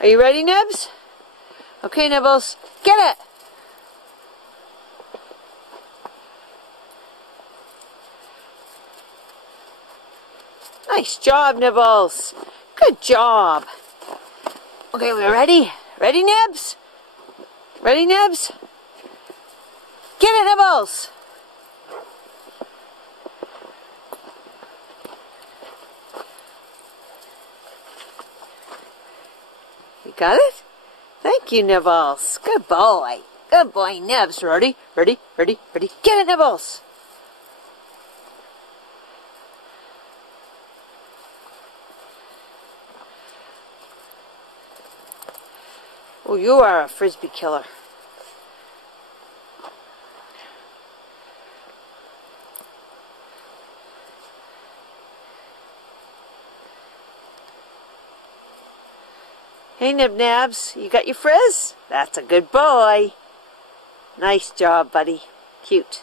Are you ready, Nibs? Okay, Nibbles, get it! Nice job, Nibbles. Good job. Okay, we're ready? Ready, Nibs? Ready, Nibs? Get it, Nibbles! You got it? Thank you, Nibbles. Good boy. Good boy, Nibs. Ready? Ready? Ready? Ready? Get it, Nibbles! Oh, you are a frisbee killer. Hey, Nibs, you got your frizz? That's a good boy. Nice job, buddy. Cute.